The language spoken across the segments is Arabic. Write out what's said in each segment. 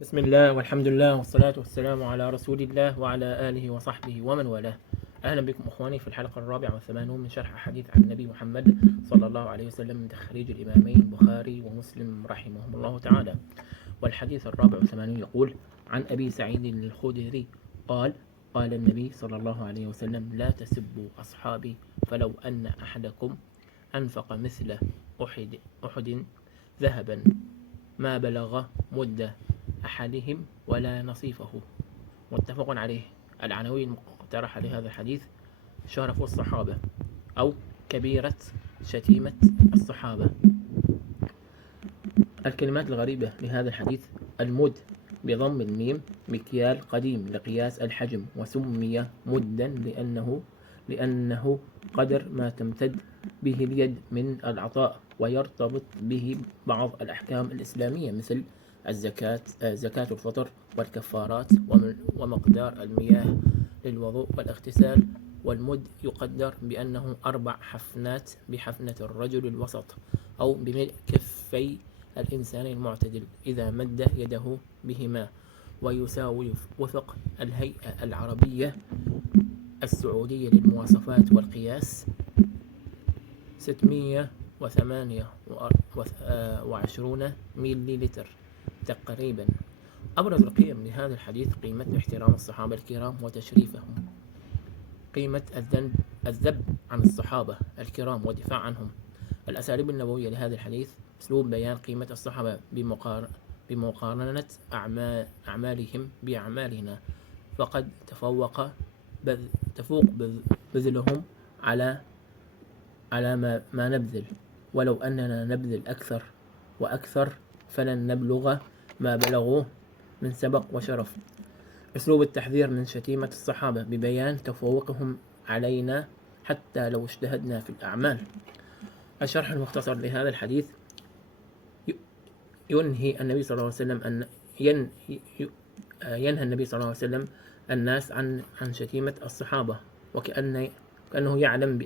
بسم الله والحمد لله والصلاة والسلام على رسول الله وعلى آله وصحبه ومن والاه. أهلا بكم أخواني في الحلقة الرابعة والثمانون من شرح حديث عن النبي محمد صلى الله عليه وسلم من تخريج الإمامين البخاري ومسلم رحمهم الله تعالى. والحديث الرابع والثمانون يقول: عن أبي سعيد الخدري قال: قال النبي صلى الله عليه وسلم: لا تسبوا أصحابي، فلو أن أحدكم أنفق مثل أحد ذهبا ما بلغ مد أحدهم ولا نصيفه. متفق عليه. العناوين المقترحة لهذا الحديث: شرف الصحابة، أو كبيرة شتيمة الصحابة. الكلمات الغريبة لهذا الحديث: المد بضم الميم مكيال قديم لقياس الحجم، وسمي مدا لأنه قدر ما تمتد به اليد من العطاء، ويرتبط به بعض الأحكام الإسلامية مثل الزكاة، زكاة الفطر والكفارات، ومقدار المياه للوضوء والاغتسال. والمد يقدر بأنه 4 حفنات بحفنة الرجل الوسط، أو بملء كفي الإنسان المعتدل إذا مد يده بهما، ويساوي وفق الهيئة العربية السعودية للمواصفات والقياس 628 ميلي لتر تقريبا. أبرز القيم لهذا الحديث: قيمة احترام الصحابة الكرام وتشريفهم، قيمة الذب عن الصحابة الكرام والدفاع عنهم. الأساليب النبوية لهذا الحديث: أسلوب بيان قيمة الصحابة بمقارنة أعمالهم بأعمالنا، فقد تفوق بذلهم على ما نبذل، ولو أننا نبذل أكثر وأكثر فلن نبلغ ما بلغوه من سبق وشرف. أسلوب التحذير من شتيمة الصحابة ببيان تفوقهم علينا حتى لو اجتهدنا في الأعمال. الشرح المختصر لهذا الحديث: ينهى النبي صلى الله عليه وسلم ينهى النبي صلى الله عليه وسلم الناس عن شتيمة الصحابة، وكأنه يعلم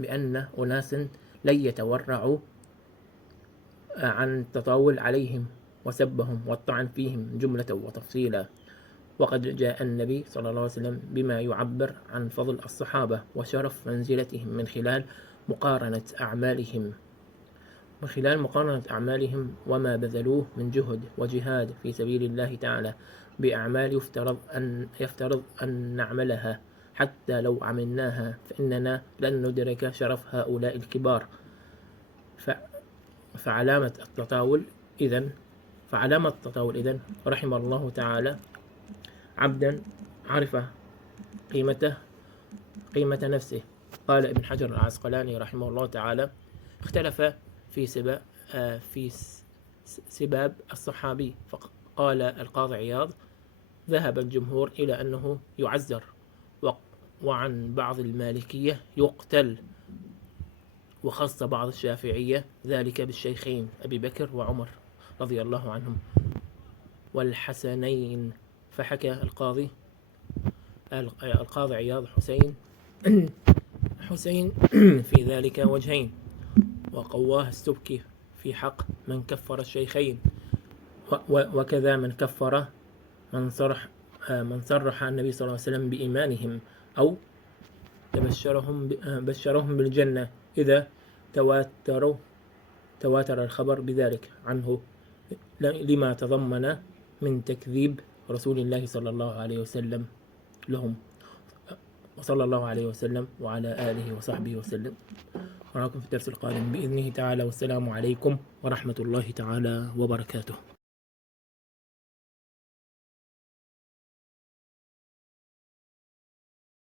بأن أناسا لن يتورعوا عن التطاول عليهم وسبهم والطعن فيهم جملة وتفصيلا. وقد جاء النبي صلى الله عليه وسلم بما يعبر عن فضل الصحابة وشرف منزلتهم من خلال مقارنة أعمالهم وما بذلوه من جهد وجهاد في سبيل الله تعالى بأعمال يفترض أن نعملها، حتى لو عملناها فإننا لن ندرك شرف هؤلاء الكبار. فعلامة التطاول إذن رحم الله تعالى عبدا عرف قيمة نفسه. قال ابن حجر العسقلاني رحمه الله تعالى: اختلف في سباب الصحابي، فقال القاضي عياض: ذهب الجمهور إلى أنه يعزر، وعن بعض المالكية يقتل، وخص بعض الشافعية ذلك بالشيخين أبي بكر وعمر رضي الله عنهم والحسنين. فحكى القاضي عياض حسين في ذلك وجهين، وقواه السبكي في حق من كفر الشيخين، وكذا من كفر من صرح النبي صلى الله عليه وسلم بإيمانهم، أو بشرهم بالجنة إذا تواتر الخبر بذلك عنه، لما تضمن من تكذيب رسول الله صلى الله عليه وسلم لهم. وصلى الله عليه وسلم وعلى آله وصحبه وسلم. أراكم في الدرس القادم بإذنه تعالى، والسلام عليكم ورحمة الله تعالى وبركاته.